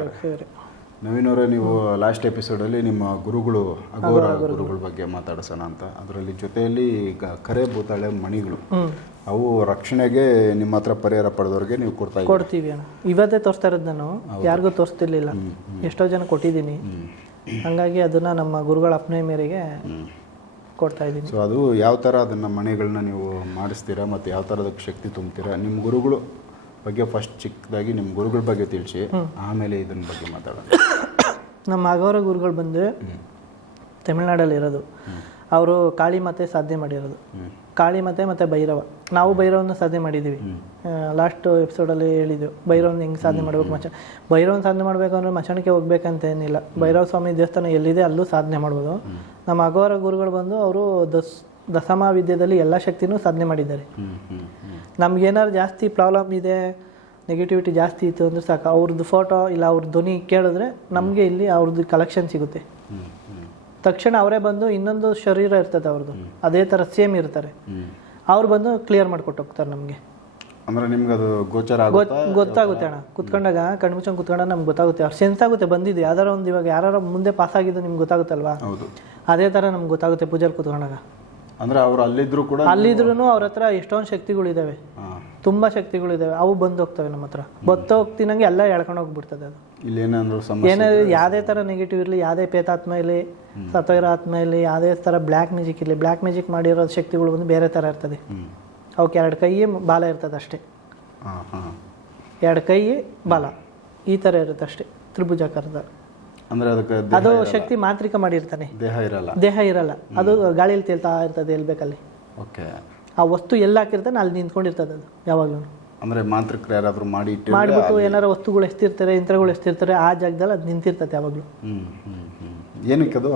ನಮಸ್ಕಾರ. ನವೀನ್ ಅವರೇ ನೀವು ಲಾಸ್ಟ್ ಎಪಿಸೋಡಲ್ಲಿ ನಿಮ್ಮ ಗುರುಗಳು ಅಗೋರ ಗುರುಗಳ. ಬಗ್ಗೆ ಮಾತಾಡಿಸೋಣ ಅಂತ. ಅದರಲ್ಲಿ ಜೊತೆಯಲ್ಲಿ ಈಗ ಕರೆ ಭೂತಾಳೆ ಮಣಿಗಳು. ಅವು ರಕ್ಷಣೆಗೆ ನಿಮ್ಮ ಹತ್ರ ಪರಿಹಾರ ಪಡೆದವ್ರಿಗೆ ನೀವು ಕೊಡ್ತಾ ಕೊಡ್ತೀವಿ ಇವತ್ತೇ ತೋರಿಸ್ತಾ ಇರೋದು ನಾನು. ಯಾರಿಗೂ ತೋರಿಸ್ತಿರ್ಲಿಲ್ಲ. ಎಷ್ಟೋ ಜನ ಕೊಟ್ಟಿದ್ದೀನಿ. ಹಂಗಾಗಿ ಅದನ್ನ ನಮ್ಮ ಗುರುಗಳ ಅಪ್ನೆ ಮೇರೆಗೆ ಕೊಡ್ತಾ ಇದ್ದೀನಿ. ಸೊ ಅದು ಯಾವ ಥರ ಅದನ್ನು ಮಣಿಗಳನ್ನ ನೀವು ಮಾಡಿಸ್ತೀರಾ ಮತ್ತು ಯಾವ ಥರದಕ್ಕೆ ಶಕ್ತಿ ತುಂಬ್ತೀರಾ? ನಿಮ್ಮ ಗುರುಗಳು ಬಗ್ಗೆ ಫಸ್ಟ್ ಚಿಕ್ಕದಾಗಿ ನಿಮ್ಮ ಗುರುಗಳ ಬಗ್ಗೆ ತಿಳಿಸಿ ಆಮೇಲೆ ಇದನ್ನ ಬಗ್ಗೆ ಮಾತಾಡೋಣ. ನಮ್ಮ ಅಗೌರ ಗುರುಗಳು ಬಂದು ತಮಿಳ್ನಾಡಲ್ಲಿ ಇರೋದು. ಅವರು ಕಾಳಿ ಮಾತೆ ಸಾಧನೆ ಮಾಡಿರೋದು. ಕಾಳಿ ಮಾತೆ ಮತ್ತೆ ಭೈರವ. ನಾವು ಭೈರವನ ಸಾಧನೆ ಮಾಡಿದ್ದೀವಿ ಲಾಸ್ಟ್ ಎಪಿಸೋಡಲ್ಲಿ ಹೇಳಿದ್ವಿ ಭೈರವನ ಹೆಂಗೆ ಸಾಧನೆ ಮಾಡ್ಬೇಕು ಮಚ ಭೈರವನ ಸಾಧನೆ ಮಾಡಬೇಕು ಮಚಣಕ್ಕೆ ಮಚಾಣಕ್ಕೆ ಹೋಗ್ಬೇಕಂತ ಏನಿಲ್ಲ. ಭೈರವ ಸ್ವಾಮಿ ದೇವಸ್ಥಾನ ಎಲ್ಲಿದೆ ಅಲ್ಲೂ ಸಾಧನೆ ಮಾಡ್ಬೋದು. ನಮ್ಮ ಅಗೋರ ಗುರುಗಳು ಬಂದು ಅವರು ದಸ್ ದಸಮ ವಿದ್ಯೆಯಲ್ಲಿ ಎಲ್ಲ ಶಕ್ತಿನೂ ಸಾಧನೆ ಮಾಡಿದ್ದಾರೆ. ನಮ್ಗೇನಾದ್ರು ಜಾಸ್ತಿ ಪ್ರಾಬ್ಲಮ್ ಇದೆ ನೆಗೆಟಿವಿಟಿ ಜಾಸ್ತಿ ಇತ್ತು ಅಂದ್ರೆ ಸಾಕು. ಅವ್ರದ್ದು ಫೋಟೋ ಇಲ್ಲ ಅವ್ರ ಧ್ವನಿ ಕೇಳಿದ್ರೆ ನಮಗೆ ಇಲ್ಲಿ ಅವ್ರದ್ದು ಕಲೆಕ್ಷನ್ ಸಿಗುತ್ತೆ. ತಕ್ಷಣ ಅವರೇ ಬಂದು ಇನ್ನೊಂದು ಶರೀರ ಇರ್ತದೆ ಅವ್ರದ್ದು. ಅದೇ ಥರ ಸೇಮ್ ಇರ್ತಾರೆ. ಅವ್ರು ಬಂದು ಕ್ಲಿಯರ್ ಮಾಡ್ಕೊಟ್ಟು ಹೋಗ್ತಾರೆ ನಮಗೆ. ಅಂದ್ರೆ ನಿಮ್ಗೆ ಅದು ಗೋಚರ ಗೊತ್ತಾಗುತ್ತೆ ಅಣ್ಣ. ಕುತ್ಕೊಂಡಾಗ ಕಣ್ಮುಚ್ಚಂಗೆ ಕುತ್ಕೊಂಡಾಗ ನಮ್ಗೆ ಗೊತ್ತಾಗುತ್ತೆ. ಅವ್ರು ಸೆನ್ಸ್ ಆಗುತ್ತೆ ಬಂದಿದ್ದು ಯಾವ್ದಾರ ಒಂದು ಇವಾಗ ಯಾರು ಮುಂದೆ ಪಾಸ್ ಆಗಿದ್ದು ನಿಮ್ಗೆ ಗೊತ್ತಾಗುತ್ತಲ್ವಾ? ಅದೇ ಥರ ನಮ್ಗೆ ಗೊತ್ತಾಗುತ್ತೆ ಪೂಜೆಲಿ ಕುತ್ಕೊಂಡಾಗ. ಅಂದ್ರೆ ಅವ್ರು ಅಲ್ಲಿದ್ರು ಕೂಡ ಅಲ್ಲಿದ್ರೂ ಅವ್ರ ಹತ್ರ ಎಷ್ಟೊಂದು ಶಕ್ತಿಗಳಿದಾವೆ. ತುಂಬಾ ಶಕ್ತಿಗಳಿದಾವೆ. ಅವು ಬಂದು ಹೋಗ್ತವೆ ನಮ್ಮ ಹತ್ರ. ಬತ್ತು ಹೋಗ್ತಿನಂಗೆ ಎಲ್ಲ ಎಳ್ಕೊಂಡು ಹೋಗ್ಬಿಡ್ತದೆ ಅದು. ಇಲ್ಲಿ ಏನಾದ್ರು ಸಮಸ್ಯೆ ಏನೇ ಯಾವುದೇ ಥರ ನೆಗೆಟಿವ್ ಇರಲಿ ಯಾವುದೇ ಪೇತಾತ್ಮ ಇರಲಿ ಸತೋರ ಆತ್ಮ ಇರಲಿ ಯಾವುದೇ ಥರ ಬ್ಲ್ಯಾಕ್ ಮ್ಯಾಜಿಕ್ ಇರಲಿ ಬ್ಲ್ಯಾಕ್ ಮ್ಯಾಜಿಕ್ ಮಾಡಿರೋ ಶಕ್ತಿಗಳು ಬಂದು ಬೇರೆ ಥರ ಇರ್ತದೆ. ಅವಕ್ಕೆ ಎರಡು ಕೈ ಬಾಲ ಇರ್ತದೆ ಅಷ್ಟೇ. ಎರಡು ಕೈ ಬಾಲ. ಈ ಥರ ಇರುತ್ತೆ ಅಷ್ಟೇ ತ್ರಿಭುಜಾಕಾರದ. ಅಂದ್ರೆ ಅದಕ್ಕೆ ಅದು ಶಕ್ತಿ ಮಾಂತ್ರಿಕ ಮಾಡಿರ್ತಾನೆ. ದೇಹ ಇರಲ್ಲ. ದೇಹ ಇರಲ್ಲ. ಅದು ಗಾಳಿಯಲ್ಲಿ ತೇಲ್ತಾ ಇರ್ತದೆ ಎಲ್ಲಿ ಬೇಕಲ್ಲಿ ಓಕೆ. ಆ ವಸ್ತು ಎಲ್ಲ ಹಾಕಿರ್ತಾನೆ ಅಲ್ಲಿ ನಿಂತ್ಕೊಂಡಿರ್ತದೆ ಅದು ಯಾವಾಗಲೂ. ಅಂದ್ರೆ ಮಾಂತ್ರಿಕರು ಯಾರಾದ್ರೂ ಮಾಡಿ ಮಾಡಿಬಿಟ್ಟು ಏನಾರ ವಸ್ತುಗಳು ಎಷ್ಟಿರ್ತಾರೆ ಯಂತ್ರಗಳು ಎಷ್ಟಿರ್ತಾರೆ ಆ ಜಾಗದಲ್ಲಿ ಅದು ನಿಂತಿರ್ತದೆ ಯಾವಾಗಲೂ. ಏನಕ್ಕೆ ಅದು?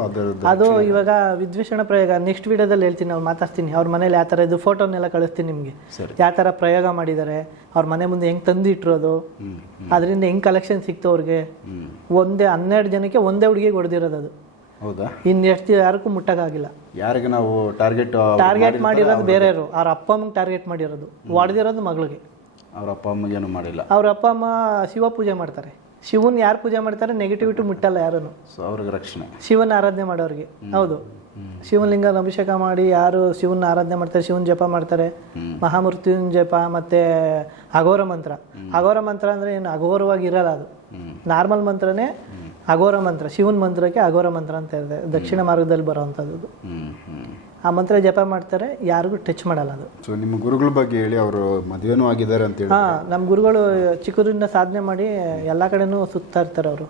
ಅದು ಇವಾಗ ವಿದ್ವೇಷಣ ಪ್ರಯೋಗ ನೆಕ್ಸ್ಟ್ ವಿಡಿಯೋದಲ್ಲಿ ಹೇಳ್ತೀನಿ ಅವ್ರು ಮಾತಾಡ್ತೀನಿ ಅವ್ರ ಮನೇಲಿ ಯಾವ ಥರ ಇದು ಫೋಟೋನೆಲ್ಲ ಕಳಿಸ್ತೀನಿ ನಿಮಗೆ. ಯಾವ ಥರ ಪ್ರಯೋಗ ಮಾಡಿದ್ದಾರೆ ಅವ್ರ ಮನೆ ಮುಂದೆ ಹೆಂಗೆ ತಂದಿಟ್ರು ಅದು ಅದರಿಂದ ಹೆಂಗೆ ಕಲೆಕ್ಷನ್ ಸಿಕ್ತು ಅವ್ರಿಗೆ? ಒಂದೇ ಹನ್ನೆರಡು ಜನಕ್ಕೆ ಒಂದೇ ಹುಡುಗಿಗೆ ಹೊಡೆದಿರೋದು ಅದು. ಹೌದಾ? ಇನ್ನು ಎಷ್ಟು ಯಾರಿಗೂ ಮುಟ್ಟಕ್ಕಾಗಿಲ್ಲ. ಯಾರಿಗೆ ನಾವು ಟಾರ್ಗೆಟ್ ಟಾರ್ಗೆಟ್ ಮಾಡಿರೋದು ಬೇರೆಯವರು. ಅವ್ರ ಅಪ್ಪ ಅಮ್ಮಗೆ ಟಾರ್ಗೆಟ್ ಮಾಡಿರೋದು. ಹೊಡೆದಿರೋದು ಮಗಳಿಗೆ. ಅವ್ರ ಅಪ್ಪ ಅಮ್ಮಗೇನು ಮಾಡಿಲ್ಲ? ಅವ್ರ ಅಪ್ಪ ಅಮ್ಮ ಶಿವ ಪೂಜೆ ಮಾಡ್ತಾರೆ. ಶಿವನ್ ಯಾರು ಪೂಜೆ ಮಾಡ್ತಾರೆ ನೆಗೆಟಿವಿಟಿ ಮುಟ್ಟಲ್ಲ ಯಾರನ್ನು. ಸೊ ಅವ್ರಿಗೆ ರಕ್ಷಣೆ. ಶಿವನ ಆರಾಧನೆ ಮಾಡೋರಿಗೆ. ಹೌದು. ಶಿವಲಿಂಗನ ಅಭಿಷೇಕ ಮಾಡಿ ಯಾರು ಶಿವನ ಆರಾಧನೆ ಮಾಡ್ತಾರೆ ಶಿವನ ಜಪ ಮಾಡ್ತಾರೆ. ಮಹಾಮೃತ್ಯುಂಜಪ ಜಪ ಮತ್ತೆ ಅಘೋರ ಮಂತ್ರ. ಅಘೋರ ಮಂತ್ರ ಅಂದ್ರೆ ಏನು? ಅಘೋರವಾಗಿ ಇರಲ್ಲ ಅದು. ನಾರ್ಮಲ್ ಮಂತ್ರನೇ ಅಘೋರ ಮಂತ್ರ ಶಿವನ ಮಂತ್ರಕ್ಕೆ ಅಘೋರ ಮಂತ್ರ ಅಂತ ಇದೆ ದಕ್ಷಿಣ ಮಾರ್ಗದಲ್ಲಿ ಬರೋವಂಥದ್ದು ಆ ಮಂತ್ರ ಜಪ ಮಾಡ್ತಾರೆ ಯಾರಿಗೂ ಟಚ್ ಮಾಡಲ್ಲ ಅದು. ಸೊ ನಿಮ್ಮ ಗುರುಗಳ ಬಗ್ಗೆ ಹೇಳಿ ಅವರು ಮದುವೆನೂ ಆಗಿದ್ದಾರೆ ಅಂತ ಹೇಳಿ ಹಾ ನಮ್ಮ ಗುರುಗಳು ಚಿಕ್ಕದಿಂದ ಸಾಧನೆ ಮಾಡಿ ಎಲ್ಲ ಕಡೆನೂ ಸುತ್ತಾ ಇರ್ತಾರೆ ಅವರು.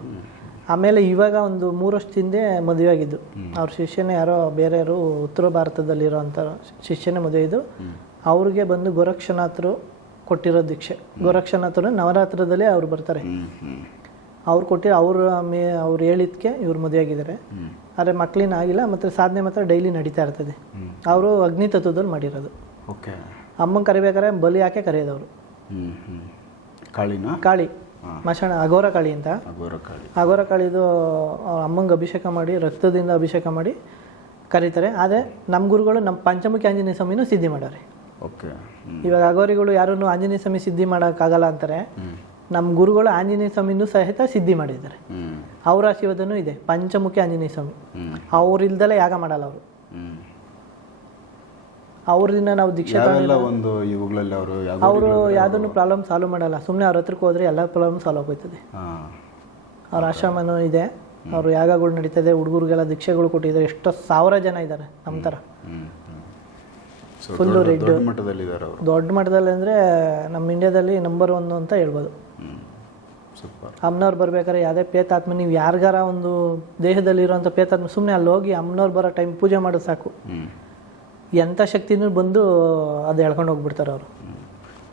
ಆಮೇಲೆ ಇವಾಗ ಒಂದು ಮೂರು ವರ್ಷದ ಹಿಂದೆ ಮದುವೆ ಆಗಿದ್ದು. ಅವ್ರ ಶಿಷ್ಯನೇ ಯಾರೋ ಬೇರೆಯವರು ಉತ್ತರ ಭಾರತದಲ್ಲಿರೋಂಥ ಶಿಷ್ಯನೇ ಮದುವೆ ಇದ್ದು ಅವ್ರಿಗೆ ಬಂದು ಗೋರಕ್ಷನಾಥರು ಕೊಟ್ಟಿರೋ ದೀಕ್ಷೆ. ಗೋರಕ್ಷನಾಥರು ನವರಾತ್ರದಲ್ಲೇ ಅವ್ರು ಬರ್ತಾರೆ. ಅವ್ರು ಕೊಟ್ಟಿರೋ ಅವ್ರ ಮೇ ಅವ್ರು ಹೇಳಿದ್ಕೆ ಇವ್ರು ಮದುವೆ ಆಗಿದ್ದಾರೆ ಆದರೆ ಮಕ್ಕಳಿನ ಆಗಿಲ್ಲ ಮತ್ತು ಸಾಧನೆ ಮಾತ್ರ ಡೈಲಿ ನಡೀತಾ ಇರ್ತದೆ. ಅವರು ಅಗ್ನಿ ತತ್ವದಲ್ಲಿ ಮಾಡಿರೋದು. ಓಕೆ. ಅಮ್ಮನ ಕರಿಬೇಕಾದ್ರೆ ಬಲಿ ಹಾಕಿ ಕರೆಯೋದು ಅವರು ಹ್ಮ್ ಹ್ಮ್. ಕಾಳಿನ? ಕಾಳಿ. ಮಶಾಣ ಅಘೋರ ಕಾಳಿ ಅಂತ. ಅಘೋರ ಕಾಳಿದು ಅಮ್ಮಂಗೆ ಅಭಿಷೇಕ ಮಾಡಿ ರಕ್ತದಿಂದ ಅಭಿಷೇಕ ಮಾಡಿ ಕರೀತಾರೆ. ಆದರೆ ನಮ್ಮ ಗುರುಗಳು ನಮ್ಮ ಪಂಚಮುಖಿ ಆಂಜನೇಯ ಸ್ವಾಮಿನೂ ಸಿದ್ಧಿ ಮಾಡೋರೆ. ಓಕೆ. ಇವಾಗ ಅಗೋರಿಗಳು ಯಾರನ್ನು ಆಂಜನೇಯ ಸ್ವಾಮಿ ಸಿದ್ಧಿ ಮಾಡೋಕ್ಕಾಗಲ್ಲ ಅಂತಾರೆ. ನಮ್ಮ ಗುರುಗಳು ಆಂಜನೇಯ ಸ್ವಾಮಿನೂ ಸಹಿತ ಸಿದ್ಧಿ ಮಾಡಿದ್ದಾರೆ. ಅವರ ಆಶೀರ್ವಾದನು ಇದೆ. ಪಂಚಮುಖಿ ಆಂಜನೇಯ ಸ್ವಾಮಿ. ಅವರಿಲ್ದಲೆ ಯಾಗ ಮಾಡಲ್ಲ ಅವರು. ಅವ್ರದಿಂದ ಅವ್ರಿಂದ ನಾವು ದೀಕ್ಷೆ ಒಂದು ಅವರು ಯಾವ್ದನ್ನು ಪ್ರಾಬ್ಲಮ್ ಸಾಲ್ವ್ ಮಾಡಲ್ಲ. ಸುಮ್ಮನೆ ಅವ್ರ ಹತ್ರಕ್ಕೆ ಹೋದ್ರೆ ಎಲ್ಲ ಪ್ರಾಬ್ಲಮ್ ಸಾಲ್ವ್ ಆಗೋಯ್ತದೆ. ಅವ್ರ ಆಶ್ರಮನು ಇದೆ. ಅವರು ಯಾಗಗಳು ನಡೀತದೆ ಹುಡುಗರಿಗೆಲ್ಲ ದೀಕ್ಷೆಗಳು ಕೊಟ್ಟಿದ್ದಾರೆ. ಎಷ್ಟೋ ಸಾವಿರ ಜನ ಇದ್ದಾರೆ ನಮ್ಮ ಥರ. ಹ್ಮ್ ರೆಡ್ ದೊಡ್ಡ red. ದೊಡ್ಡ ಅವರು. ದೊಡ್ಡ ಮಟ್ಟದಲ್ಲಿ ಅಂದರೆ ನಮ್ಮ ಇಂಡಿಯಾದಲ್ಲಿ ನಂಬರ್ ಒನ್ ಅಂತ ಹೇಳ್ಬೋದು. ಅಮ್ಮನವ್ರು ಬರ್ಬೇಕಾದ್ರೆ ಯಾವುದೇ ಪೇತಾತ್ಮ ನೀವು ಯಾರಿಗಾರ ಒಂದು ದೇಹದಲ್ಲಿರುವಂಥ ಪೇತಾತ್ಮ ಸುಮ್ಮನೆ ಅಲ್ಲಿ ಹೋಗಿ ಅಮ್ಮನವ್ರು ಬರೋ ಟೈಮ್ ಪೂಜೆ ಮಾಡೋದು ಸಾಕು. ಎಂಥ ಶಕ್ತಿನೂ ಬಂದು ಅದು ಎಳ್ಕೊಂಡು ಹೋಗ್ಬಿಡ್ತಾರೆ ಅವರು.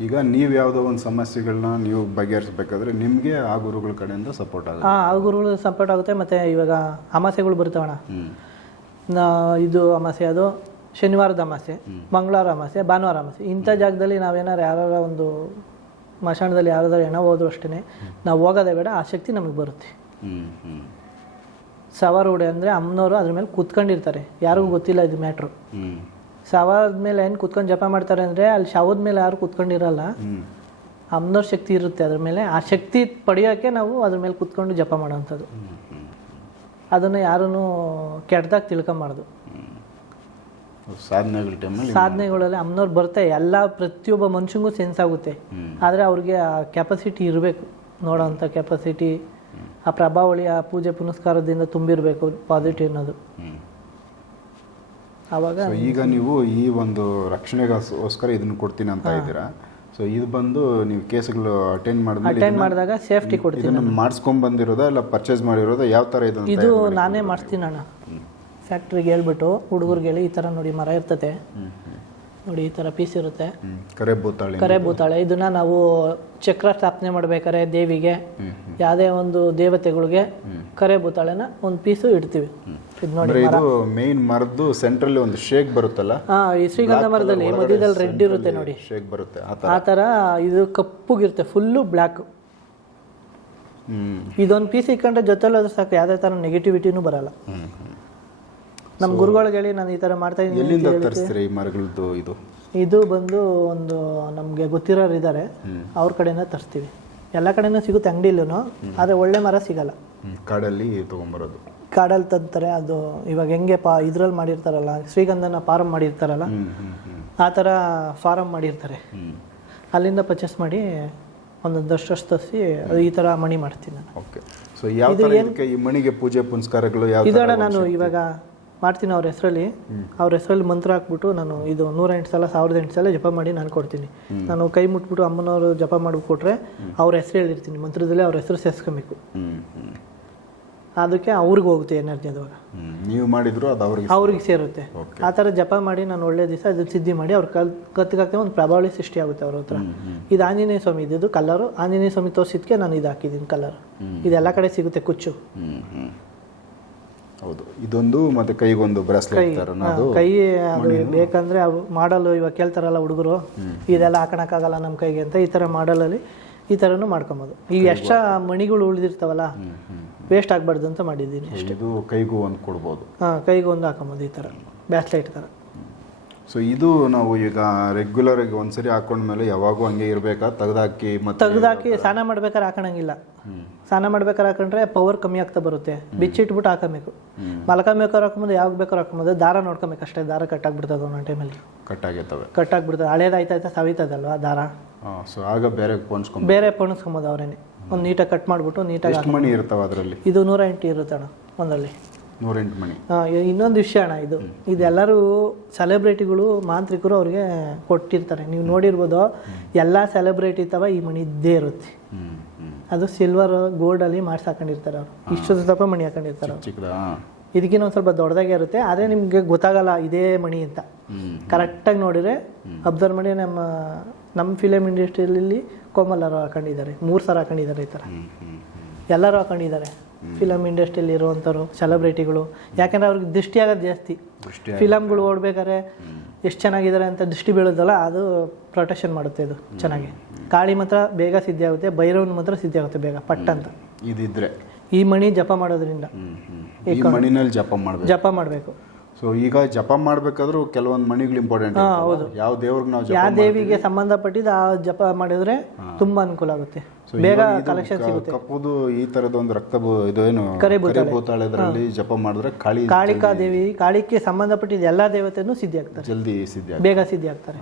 ಈಗ ನೀವು ಯಾವುದೋ ಒಂದು ಸಮಸ್ಯೆಗಳನ್ನ ನೀವು ಬಗೆಹರಿಸಬೇಕಾದ್ರೆ ನಿಮಗೆ ಆ ಗುರುಗಳ ಕಡೆಯಿಂದ ಸಪೋರ್ಟ್ ಆಗುತ್ತೆ. ಹಾಂ ಆ ಗುರುಗಳು ಸಪೋರ್ಟ್ ಆಗುತ್ತೆ ಮತ್ತು ಇವಾಗ ಅಮಾಸೆಗಳು ಬರ್ತಾವಣ ನಾ ಇದು ಅಮಾಸೆ ಅದು. ಶನಿವಾರದ ಅಮಾಸೆ ಮಂಗಳವಾರ ಅಮಾಸೆ ಭಾನುವಾರ ಅಮಾಸೆ ಇಂಥ ಜಾಗದಲ್ಲಿ ನಾವೇನಾರು ಯಾರ ಒಂದು ಮಶಾಣದಲ್ಲಿ ಯಾರಾದ್ರೂ ಹೆಣ ಹೋದ್ರು ಅಷ್ಟೇ ನಾವು ಹೋಗೋದೇ ಬೇಡ ಆ ಶಕ್ತಿ ನಮಗೆ ಬರುತ್ತೆ. ಸವಾರೂಢೆ ಅಂದರೆ ಅಮ್ಮನವರು ಅದ್ರ ಮೇಲೆ ಕೂತ್ಕೊಂಡಿರ್ತಾರೆ. ಯಾರಿಗೂ ಗೊತ್ತಿಲ್ಲ ಇದು ಮ್ಯಾಟ್ರು. ಸವಾರದ ಮೇಲೆ ಏನು ಕೂತ್ಕೊಂಡು ಜಪ ಮಾಡ್ತಾರೆ ಅಂದರೆ ಅಲ್ಲಿ ಶವದ ಮೇಲೆ ಯಾರು ಕೂತ್ಕೊಂಡಿರಲ್ಲ ಅಮ್ಮನವ್ರ ಶಕ್ತಿ ಇರುತ್ತೆ ಅದ್ರ ಮೇಲೆ. ಆ ಶಕ್ತಿ ಪಡೆಯೋಕ್ಕೆ ನಾವು ಅದ್ರ ಮೇಲೆ ಕುತ್ಕೊಂಡು ಜಪ ಮಾಡೋವಂಥದ್ದು. ಅದನ್ನು ಯಾರೂ ಕೆಟ್ಟದಾಗ ತಿಳ್ಕೊಂಬಾರ್ದು. ಸಾಧನೆಗಳ ಟೈಮಲ್ಲಿ ಸಾಧನೆಗಳಲ್ಲಿ ಅಮ್ಮನವ್ರು ಬರ್ತೆ ಎಲ್ಲ ಪ್ರತಿಯೊಬ್ಬ ಮನುಷ್ಯಂಗೂ ಸೆನ್ಸ್ ಆಗುತ್ತೆ. ಆದರೆ ಅವ್ರಿಗೆ ಆ ಕೆಪಾಸಿಟಿ ಇರಬೇಕು. ನೋಡೋವಂಥ ಕೆಪಾಸಿಟಿ ಆ ಪ್ರಭಾವಳಿ ಆ ಪೂಜೆ ಪುನಸ್ಕಾರದಿಂದ ತುಂಬಿರಬೇಕು ಪಾಸಿಟಿವ್ ಅನ್ನೋದು. ಅವಾಗ ಆವಾಗ ಈಗ ನೀವು ಈ ಒಂದು ರಕ್ಷಣೆಗೋಸ್ಕರ ಇದನ್ನು ಕೊಡ್ತೀನಿ ಅಂತ ಇದ್ದೀರಾ? ಸೊ ಇದು ಬಂದು ನೀವು ಕೇಸ್ಗಳು ಅಟೆಂಡ್ ಮಾಡಿದ ಅಟೆಂಡ್ ಮಾಡಿದಾಗ ಸೇಫ್ಟಿ ಕೊಡ್ತೀನಿ ಇದನ್ನ ಮಾಡಿಸ್ಕೊಂಡ್ ಬಂದಿರೋದಾ ಇಲ್ಲ ಪರ್ಚೇಸ್ ಮಾಡಿರೋದಾ? ಯಾವ ಥರ ಇದು ಇದು ನಾನೇ ಮಾಡಿಸ್ತೀನಿ ಅಣ್ಣ ಫ್ಯಾಕ್ಟ್ರಿಗೆ ಹೇಳ್ಬಿಟ್ಟು ಹುಡುಗರಿಗೆ ಹೇಳಿ ಈ ತರ ನೋಡಿ ಮರ ಇರ್ತತೆ. ನೋಡಿ ಈ ತರ ಪೀಸ್ ಇರುತ್ತೆ. ಕರೆ ಭೂತಾಳೆ ಕರೆ ಭೂತಾಳೆ. ಇದನ್ನ ನಾವು ಚಕ್ರ ಸ್ಥಾಪನೆ ಮಾಡ್ಬೇಕಾದ್ರೆ ದೇವಿಗೆ. ಯಾವುದೇ ಒಂದು ದೇವತೆಗಳಿಗೆ ಕರೆ ಭೂತಾಳೆನ ಒಂದು ಪೀಸು ಇಡ್ತೀವಿ. ಇದು ನೋಡಿ ಇದು ಮೇನ್ ಮರದ್ದು ಸೆಂಟ್ರಲ್ಲಿ ಒಂದು ಶೇಕ್ ಬರುತ್ತಲ್ಲ? ಹಾ ಈ ಶ್ರೀಗಂಧ ಮರದಲ್ಲಿ ಮಧ್ಯದಲ್ಲಿ ರೆಡ್ ಇರುತ್ತೆ ನೋಡಿ. ಶೇಕ್ ಬರುತ್ತೆ ಆ ತರ. ಥರ ಇದು ಕಪ್ಪುಗಿರುತ್ತೆ ಫುಲ್ಲು ಬ್ಲ್ಯಾಕ್ ಇದೊಂದ್ ಪೀಸ್ ಇಕ್ಕಂಡ್ರೆ ಜೊತೆಲಿ ಅದು ಸಾಕು ಯಾವ್ದೇ ತರ ನೆಗೆಟಿವಿಟಿನೂ ಬರಲ್ಲ. ನಮ್ಮ ಗುರುಗಳಿಗೆ ಹೇಳಿ ನಾನು ಈ ಥರ ಮಾಡ್ತಾ ಇದ್ದೀನಿ ಎಲ್ಲಿಂದ ತರಿಸ್ತೀರಿ ಈ ಮರಗಳದ್ದು ಇದು? ಇದು ಬಂದು ಒಂದು ನಮಗೆ ಗೊತ್ತಿರೋರು ಇದ್ದಾರೆ ಅವ್ರ ಕಡೆಯಿಂದ ತರಿಸ್ತೀವಿ. ಎಲ್ಲ ಕಡೆನೂ ಸಿಗುತ್ತೆ ಅಂಗಡಿಲೂ ಆದರೆ ಒಳ್ಳೆ ಮರ ಸಿಗಲ್ಲ. ಕಾಡಲ್ಲಿ ತೊಗೊಂಬರೋದು. ಕಾಡಲ್ಲಿ ತಂತಾರೆ ಅದು ಇವಾಗ ಹೆಂಗೆ ಪಾ ಇದ್ರಲ್ಲಿ ಮಾಡಿರ್ತಾರಲ್ಲ ಶ್ರೀಗಂಧನ ಫಾರಮ್ ಮಾಡಿರ್ತಾರಲ್ಲ ಆ ಥರ ಫಾರಮ್ ಮಾಡಿರ್ತಾರೆ. ಅಲ್ಲಿಂದ ಪರ್ಚೇಸ್ ಮಾಡಿ ಒಂದೊಂದಷ್ಟು ತರಿಸಿ ಅದು ಈ ಥರ ಮಣಿ ಮಾಡ್ತೀನಿ ನಾನು. ಓಕೆ ಸೊ ಯಾವ ಈ ಮಣಿಗೆ ಪೂಜೆ ಪುನಸ್ಕಾರಗಳು ಯಾವ ನಾನು ಇವಾಗ ಮಾಡ್ತೀನಿ ಅವ್ರ ಹೆಸರಲ್ಲಿ. ಅವ್ರ ಹೆಸರಲ್ಲಿ ಮಂತ್ರ ಹಾಕ್ಬಿಟ್ಟು ನಾನು ಇದು ನೂರ ಎಂಟು ಸಲ ಸಾವಿರದ ಎಂಟು ಸಲ ಜಪ ಮಾಡಿ ನಾನು ಕೊಡ್ತೀನಿ. ನಾನು ಕೈ ಮುಟ್ಬಿಟ್ಟು ಅಮ್ಮನವರು ಜಪ ಮಾಡಿಕೊಟ್ರೆ ಅವ್ರ ಹೆಸರು ಹೇಳಿರ್ತೀನಿ. ಮಂತ್ರದಲ್ಲಿ ಅವ್ರ ಹೆಸರು ಸೇರಿಸ್ಕೊಬೇಕು. ಅದಕ್ಕೆ ಅವ್ರಿಗೆ ಹೋಗುತ್ತೆ ಎನರ್ಜಿ ಅದು ನೀವು ಮಾಡಿದ್ರು ಅದು ಅವ್ರಿಗೆ ಅವ್ರಿಗೆ ಸೇರುತ್ತೆ. ಆ ಥರ ಜಪ ಮಾಡಿ ನಾನು ಒಳ್ಳೆ ದಿವಸ ಅದು ಸಿದ್ಧಿ ಮಾಡಿ ಅವ್ರು ಕಲ್ ಕತ್ತಿಗಾಗ್ತದೆ ಒಂದು ಪ್ರಭಾವಳಿ ಸೃಷ್ಟಿ ಆಗುತ್ತೆ ಅವ್ರ ಹತ್ರ. ಇದು ಆಂಜನೇಯ ಸ್ವಾಮಿ ಇದ್ದು ಕಲರು ಆಂಜನೇಯ ಸ್ವಾಮಿ ತೋರಿಸಿದ್ಕೆ ನಾನು ಇದು ಹಾಕಿದ್ದೀನಿ ಕಲರ್ ಇದೆಲ್ಲ ಕಡೆ ಸಿಗುತ್ತೆ ಕುಚ್ಚು. ಹೌದು. ಇದೊಂದು ಮತ್ತೆ ಕೈಗೊಂದು ಬ್ರಾಸ್ಲೆಟ್ ತರ ಕೈ ಅದು ಬೇಕಂದ್ರೆ ಅವು ಮಾಡಲು ಇವಾಗ ಕೇಳ್ತಾರಲ್ಲ ಹುಡುಗರು ಇದೆಲ್ಲ ಹಾಕೋಣಕ್ಕಾಗಲ್ಲ ನಮ್ಮ ಕೈಗೆ ಅಂತ ಈ ಥರ ಮಾಡಲಲ್ಲಿ ಈ ಥರನೂ ಮಾಡ್ಕೊಬೋದು. ಈ ಎಷ್ಟ ಮಣಿಗಳು ಉಳಿದಿರ್ತಾವಲ್ಲ ವೇಸ್ಟ್ ಆಗ್ಬಾರ್ದು ಅಂತ ಮಾಡಿದ್ದೀನಿ ಇದು ಕೈಗೂ ಒಂದು ಕೊಡ್ಬೋದು. ಹಾಂ ಕೈಗೂ ಒಂದು ಹಾಕೊಬೋದು ಈ ಥರ ಬ್ಯಾಸ್ಲೈಟ್ ಥರ ಸೊ ಇದು ನಾವು ಈಗ ರೆಗ್ಯುಲರ್ ಆಗಿ ಒಂದ್ಸರಿ ಹಾಕೊಂಡ್ಮೇಲೆ ಯಾವಾಗೂ ಹಂಗೆ ಇರಬೇಕಾ? ತೆಗ್ದಾಕಿ ಮತ್ತೆ ತೆಗ್ದಾಕಿ ಸ್ನಾನ ಮಾಡ್ಬೇಕಾದ್ರೆ ಹಾಕೊಳಂಗಿಲ್ಲ ಸ್ನಾನ ಮಾಡ್ಬೇಕಾದ್ರೆ ಹಾಕೊಂಡ್ರೆ ಪವರ್ ಕಮ್ಮಿ ಆಗ್ತಾ ಬರುತ್ತೆ. ಬಿಚ್ಚಿಟ್ಬಿಟ್ಟು ಹಾಕೊಬೇಕು. ಮಲ್ಕೊಬೇಕಾದ್ರೆ ಹಾಕೊಂಬೋದು ಯಾವಾಗ ಬೇಕಾರ ಹಾಕೊಂಬೋದು ದಾರ ನೋಡ್ಕೊಬೇಕು ಅಷ್ಟೇ ದಾರ ಕಟ್ಟಾಗ್ಬಿಡ್ತದೆ ಒಂದೊಂದು ಟೈಮಲ್ಲಿ ಕಟ್ ಆಗೈತವೆ ಕಟ್ಟಾಗ್ಬಿಡ್ತದೆ. ಹಳೇದಾಯ್ತಾಯ್ತಾ ಸವಿತದಲ್ವಾ ದಾರ? ಸೊ ಆಗ ಬೇರೆ ಪೋಣಿಸ್ಕೊಂಡು ಬೇರೆ ಪೋಣಿಸ್ಕೊಂಬೋದು ಅವರೇನೆ. ಒಂದು ನೀಟಾಗಿ ಕಟ್ ಮಾಡಿಬಿಟ್ಟು ನೀಟಾಗಿ ಮಣಿ ಇರ್ತಾವ ಅದರಲ್ಲಿ? ಇದು ನೂರ ಎಂಟು ಇರುತ್ತೆ ಅಣ್ಣ ಒಂದರಲ್ಲಿ. ನೂರೆಂಟು ಮಣಿ. ಇನ್ನೊಂದು ವಿಷಯ ಅಣ್ಣ ಇದು. ಇದೆಲ್ಲರೂ ಸೆಲೆಬ್ರಿಟಿಗಳು ಮಾಂತ್ರಿಕರು ಅವ್ರಿಗೆ ಕೊಟ್ಟಿರ್ತಾರೆ. ನೀವು ನೋಡಿರ್ಬೋದು ಎಲ್ಲ ಸೆಲೆಬ್ರಿಟಿ ತವ ಈ ಮಣಿ ಇದ್ದೇ ಇರುತ್ತೆ. ಅದು ಸಿಲ್ವರ್ ಗೋಲ್ಡಲ್ಲಿ ಮಾಡಿಸಿ ಹಾಕೊಂಡಿರ್ತಾರೆ ಅವರು. ಇಷ್ಟು ಸ್ವಲ್ಪ ಮಣಿ ಹಾಕೊಂಡಿರ್ತಾರೆ ಇದಕ್ಕಿಂತ ಒಂದು ಸ್ವಲ್ಪ ದೊಡ್ಡದಾಗೆ ಇರುತ್ತೆ ಆದರೆ ನಿಮಗೆ ಗೊತ್ತಾಗಲ್ಲ ಇದೇ ಮಣಿ ಅಂತ. ಕರೆಕ್ಟ್ ಕರೆಕ್ಟಾಗಿ ನೋಡಿದ್ರೆ ಅಬ್ಸರ್ವ್ ಮಣಿ ನಮ್ಮ ನಮ್ಮ ಫಿಲಮ್ ಇಂಡಸ್ಟ್ರಿಯಲ್ಲಿ ಕೋಮಲ್ ಅವರು ಹಾಕೊಂಡಿದ್ದಾರೆ ಮೂರು ಸಲ ಹಾಕೊಂಡಿದ್ದಾರೆ ಈ ಥರ ಹ್ಮ್. ಎಲ್ಲರೂ ಹಾಕೊಂಡಿದ್ದಾರೆ. ಫಿಲಮ್ ಇಂಡಸ್ಟ್ರಿಯಲ್ಲಿ ಇರುವಂಥವ್ರು ಸೆಲೆಬ್ರಿಟಿಗಳು ಯಾಕಂದ್ರೆ ಅವ್ರಿಗೆ ದೃಷ್ಟಿ ಆಗೋದು ಜಾಸ್ತಿ. ಫಿಲಮ್ಗಳು ಓಡ್ಬೇಕಾದ್ರೆ ಎಷ್ಟು ಚೆನ್ನಾಗಿದ್ದಾರೆ ಅಂತ ದೃಷ್ಟಿ ಬೀಳೋದಲ್ಲ ಅದು ಪ್ರೊಟೆಕ್ಷನ್ ಮಾಡುತ್ತೆ ಇದು ಚೆನ್ನಾಗಿ. ಕಾಳಿ ಮಾತ್ರ ಬೇಗ ಸಿದ್ಧಿ ಆಗುತ್ತೆ ಭೈರವನ ಮಾತ್ರ ಸಿದ್ಧಿ ಆಗುತ್ತೆ ಬೇಗ ಪಟ್ ಅಂತ. ಇದಿದ್ರೆ. ಈ ಮಣಿ ಜಪ ಮಾಡೋದ್ರಿಂದ ಈ ಮಣಿನಲ್ಲಿ ಜಪ ಮಾಡಬೇಕು. ಜಪ ಮಾಡಬೇಕು. ಸೊ ಈಗ ಜಪ ಮಾಡಬೇಕಾದ್ರೂ ಕೆಲವೊಂದು ಮಣಿಗಳು ಇಂಪಾರ್ಟೆಂಟ್ ಯಾವ ದೇವ್ರಿಗೆ ನಾವು ಯಾವ ದೇವಿಗೆ ಸಂಬಂಧಪಟ್ಟಿದ್ದು ಆ ಜಪ ಮಾಡಿದ್ರೆ ತುಂಬಾ ಅನುಕೂಲ ಆಗುತ್ತೆ. ಬೇಗ ಕಲೆಕ್ಷನ್ ಸಿಗುತ್ತೆ. ಕಪ್ಪುದು ಈ ತರದ ಒಂದು ರಕ್ತ ಇದೇನು ಇದು ಏನು? ಕರೆ ಕರೆ ಭೂತಾಳದ್ರಲ್ಲಿ ಜಪ ಮಾಡಿದ್ರೆ ಕಾಳಿ ಕಾಳಿಕಾ ದೇವಿ ಕಾಳಿಕೆ ಸಂಬಂಧಪಟ್ಟಿದ್ದ ಎಲ್ಲಾ ದೇವತೆನೂ ಸಿದ್ಧಿ ಆಗ್ತಾರೆ. ಜಲ್ದಿ ಸಿದ್ಧಿ ಬೇಗ ಸಿದ್ಧಿ ಆಗ್ತಾರೆ.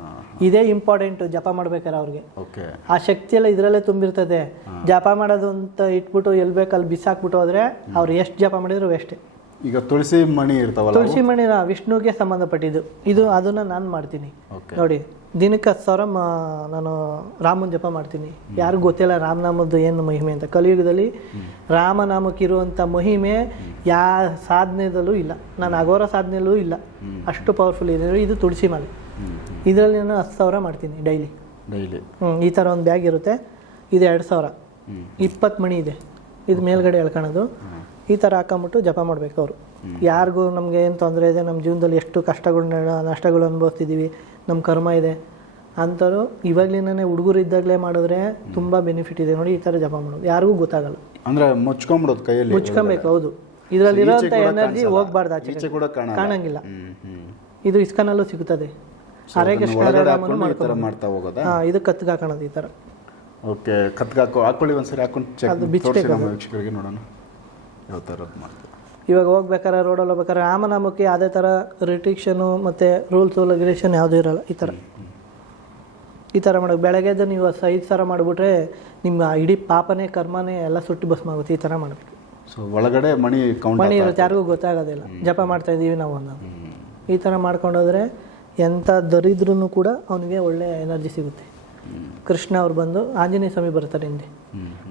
ಇದೇ ಇಂಪಾರ್ಟೆಂಟ್ ಜಪ ಮಾಡ್ಬೇಕಾರೆ ಅವ್ರಿಗೆ. ಓಕೆ ಆ ಶಕ್ತಿ ಎಲ್ಲ ಇದರಲ್ಲೇ ತುಂಬಿರ್ತದೆ. ಜಪ ಮಾಡೋದು ಅಂತ ಇಟ್ಬಿಟ್ಟು ಎಲ್ಲಿ ಬೇಕಲ್ಲಿ ಬಿಸಾಕ್ಬಿಟ್ಟು ಹೋದ್ರೆ ಅವ್ರು ಎಷ್ಟು ಜಪ ಮಾಡಿದ್ರು ವೇಸ್ಟ್ ಈಗ ತುಳಸಿ ಮಣಿ ಇರ್ತಾವಲ್ಲ ತುಳಸಿ ಮಣಿ ವಿಷ್ಣುಗೆ ಸಂಬಂಧಪಟ್ಟಿದ್ದು. ಇದು ಅದನ್ನ ನಾನು ಮಾಡ್ತೀನಿ. ನೋಡಿ ದಿನಕ್ಕೆ ಹತ್ತು ಸಾವಿರ ನಾನು ರಾಮನ ಜಪ ಮಾಡ್ತೀನಿ. ಯಾರಿಗೂ ಗೊತ್ತಿಲ್ಲ ರಾಮನಾಮದ್ದು ಏನು ಮಹಿಮೆ ಅಂತ. ಕಲಿಯುಗದಲ್ಲಿ ರಾಮನಾಮಕ್ಕಿರುವಂಥ ಮಹಿಮೆ ಯಾ ಸಾಧನೆದಲ್ಲೂ ಇಲ್ಲ. ನಾನು ಅಗೋರ ಸಾಧನೆಯಲ್ಲೂ ಇಲ್ಲ. ಅಷ್ಟು ಪವರ್ಫುಲ್ ಇದೆ. ಇದು ತುಳಸಿ ಮಾಲೆ ಇದರಲ್ಲಿ ನಾನು ಹತ್ತು ಸಾವಿರ ಮಾಡ್ತೀನಿ ಡೈಲಿ ಡೈಲಿ ಹ್ಞೂ ಈ ಥರ ಒಂದು ಬ್ಯಾಗ್ ಇರುತ್ತೆ. ಇದು ಎರಡು ಸಾವಿರ. ಇಪ್ಪತ್ತು ಮಣಿ ಇದೆ. ಇದು ಮೇಲ್ಗಡೆ ಎಳ್ಕೊಳೋದು ಈ ಥರ ಹಾಕೊಂಬಿಟ್ಟು ಜಪ ಮಾಡಬೇಕು ಅವರು. ಯಾರಿಗೂ ನಮಗೆ ಏನು ತೊಂದರೆ ಇದೆ ನಮ್ಮ ಜೀವನದಲ್ಲಿ ಎಷ್ಟು ಕಷ್ಟಗಳು ನಷ್ಟಗಳು ಅನುಭವಿಸ್ತಿದ್ದೀವಿ ನಮ್ಮ ಕರ್ಮ ಇದೆ ಅಂಥವ್ರು ಇವಾಗಲಿಂದನೇ ಹುಡುಗರು ಇದ್ದಾಗಲೇ ಮಾಡಿದ್ರೆ ತುಂಬ ಬೆನಿಫಿಟ್ ಇದೆ. ನೋಡಿ ಈ ಥರ ಜಪ ಮಾಡೋದು. ಯಾರಿಗೂ ಗೊತ್ತಾಗಲ್ಲ. ಅಂದ್ರೆ ಮುಚ್ಕೊಂಬಿಡೋದು ಕೈಯಲ್ಲಿ ಮುಚ್ಕೊಬೇಕು ಹೌದು. ಇದರಲ್ಲಿರೋಂಥ ಎನರ್ಜಿ. ಹೋಗ್ಬಾರ್ದು ಆಚೆ ಕಾಣಂಗಿಲ್ಲ. ಇದು ಇಸ್ಕನಲ್ಲೂ ಸಿಗುತ್ತದೆ. ಹರೇ ಕೃಷ್ಣ ತರ ಮಾಡ್ತಾ ಹೋಗೋದಾ? ಇದು ಹಾಕೋಣದು ಈ ಥರ ಓಕೆ ಕತ್ಗಾಕು ಹಾಕೊಳ್ಳಿ ಒಂದ್ಸರಿ ಹಾಕೊಂಡು ಚೆಕ್ ವೀಕ್ಷಕರಿಗೆ ನೋಡೋಣ. ಯಾವ ಥರದ್ದು ಮಾಡ್ತೀವಿ ಇವಾಗ ಹೋಗ್ಬೇಕಾರೆ ರೋಡಲ್ಲಿ ಹೋಗ್ಬೇಕಾದ್ರೆ ರಾಮನಾಮಕ್ಕೆ ಯಾವುದೇ ಥರ ರಿಟ್ರಿಕ್ಷನು ಮತ್ತು ರೂಲ್ಸು ರೆಗ್ಯುಲೇಷನ್ ಯಾವುದೂ ಇರಲ್ಲ ಈ ಥರ ಈ ಥರ ಮಾಡೋದು ಬೆಳಗ್ಗೆ ಎದ್ದು ನೀವು ಐದು ಥರ ಮಾಡಿಬಿಟ್ರೆ ನಿಮ್ಮ ಇಡೀ ಪಾಪನೇ ಕರ್ಮನೇ ಎಲ್ಲ ಸುಟ್ಟು ಬಸ್ ಆಗುತ್ತೆ ಈ ಥರ ಮಾಡಬೇಕು. ಸೊ ಒಳಗಡೆ ಮಣಿ ಮಣಿ ಇರುತ್ತೆ ಯಾರಿಗೂ ಗೊತ್ತಾಗೋದಿಲ್ಲ. ಜಪ ಮಾಡ್ತಾ ಇದ್ದೀವಿ ನಾವು ಅನ್ನೋದು. ಈ ಥರ ಮಾಡ್ಕೊಂಡೋದ್ರೆ ಎಂಥ ದರಿದ್ರೂ ಕೂಡ ಅವನಿಗೆ ಒಳ್ಳೆ ಎನರ್ಜಿ ಸಿಗುತ್ತೆ. ಕೃಷ್ಣ ಅವ್ರು ಬಂದು ಆಂಜನೇಯ ಸ್ವಾಮಿ ಬರ್ತಾರೆ ಹಿಂದೆ.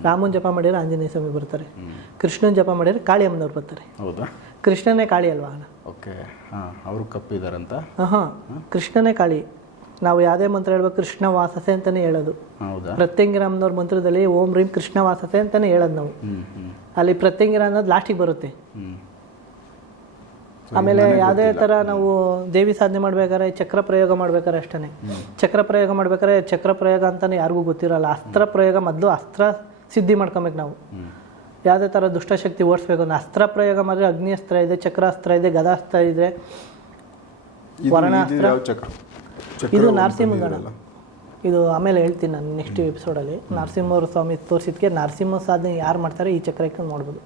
ರಾಮನ್ ಜಪ ಮಾಡಿದ್ರೆ ಆಂಜನೇಯ ಸ್ವಾಮಿ ಬರ್ತಾರೆ. ಕೃಷ್ಣನ್ ಜಪ ಮಾಡಿದ್ರೆ ಕಾಳಿ ಅಮ್ಮನವ್ರು ಬರ್ತಾರೆ. ಹೌದಾ? ಕೃಷ್ಣನೇ ಕಾಳಿ ಅಲ್ವಾ? ಓಕೆ. ಹಾಂ ಅವರು ಕಪ್ಪಿದಾರಂತ? ಹಾಂ ಕೃಷ್ಣನೇ ಕಾಳಿ. ನಾವು ಯಾವುದೇ ಮಂತ್ರ ಹೇಳ್ಬೇಕು ಕೃಷ್ಣ ವಾಸಸೆ ಅಂತಾನೆ ಹೇಳೋದು. ಪ್ರತ್ಯಂಗಿರಾಮ್ನವ್ರ ಮಂತ್ರದಲ್ಲಿ ಓಂ ರೀಂ ಕೃಷ್ಣ ವಾಸಸೆ ಅಂತಾನೆ ಹೇಳೋದು ನಾವು. ಅಲ್ಲಿ ಪ್ರತ್ಯಂಗಿರ ಅನ್ನೋದು ಲಾಸ್ಟಿಗೆ ಬರುತ್ತೆ. ಆಮೇಲೆ ಯಾವುದೇ ಥರ ನಾವು ದೇವಿ ಸಾಧನೆ ಮಾಡ್ಬೇಕಾದ್ರೆ ಚಕ್ರ ಪ್ರಯೋಗ ಮಾಡ್ಬೇಕಾದ್ರೆ ಅಷ್ಟೇ ಚಕ್ರ ಪ್ರಯೋಗ ಮಾಡ್ಬೇಕಾದ್ರೆ ಚಕ್ರ ಪ್ರಯೋಗ ಅಂತಾನೆ ಯಾರಿಗೂ ಗೊತ್ತಿರಲ್ಲ. ಅಸ್ತ್ರ ಪ್ರಯೋಗ ಮೊದಲು ಅಸ್ತ್ರ ಸಿದ್ಧಿ ಮಾಡ್ಕೊಬೇಕು ನಾವು. ಯಾವುದೇ ಥರ ದುಷ್ಟಶಕ್ತಿ ಓಡಿಸ್ಬೇಕು ಅಂದ್ರೆ ಅಸ್ತ್ರ ಪ್ರಯೋಗ ಮಾಡಿದ್ರೆ ಅಗ್ನಿಯಸ್ತ್ರ ಇದೆ ಚಕ್ರಾಸ್ತ್ರ ಇದೆ ಗದಾಸ್ತ್ರ ಇದೆ ಇದು ಇದು ನರಸಿಂಹಗಣ? ಇದು ಆಮೇಲೆ ಹೇಳ್ತೀನಿ ನಾನು ನೆಕ್ಸ್ಟ್ ಎಪಿಸೋಡಲ್ಲಿ ನರಸಿಂಹವ್ರ ಸ್ವಾಮಿ ತೋರಿಸಿದ್ಕೆ ನರಸಿಂಹ ಸಾಧನೆ ಯಾರು ಮಾಡ್ತಾರೆ ಈ ಚಕ್ರಕ್ಕೆ ನೋಡ್ಬೋದು.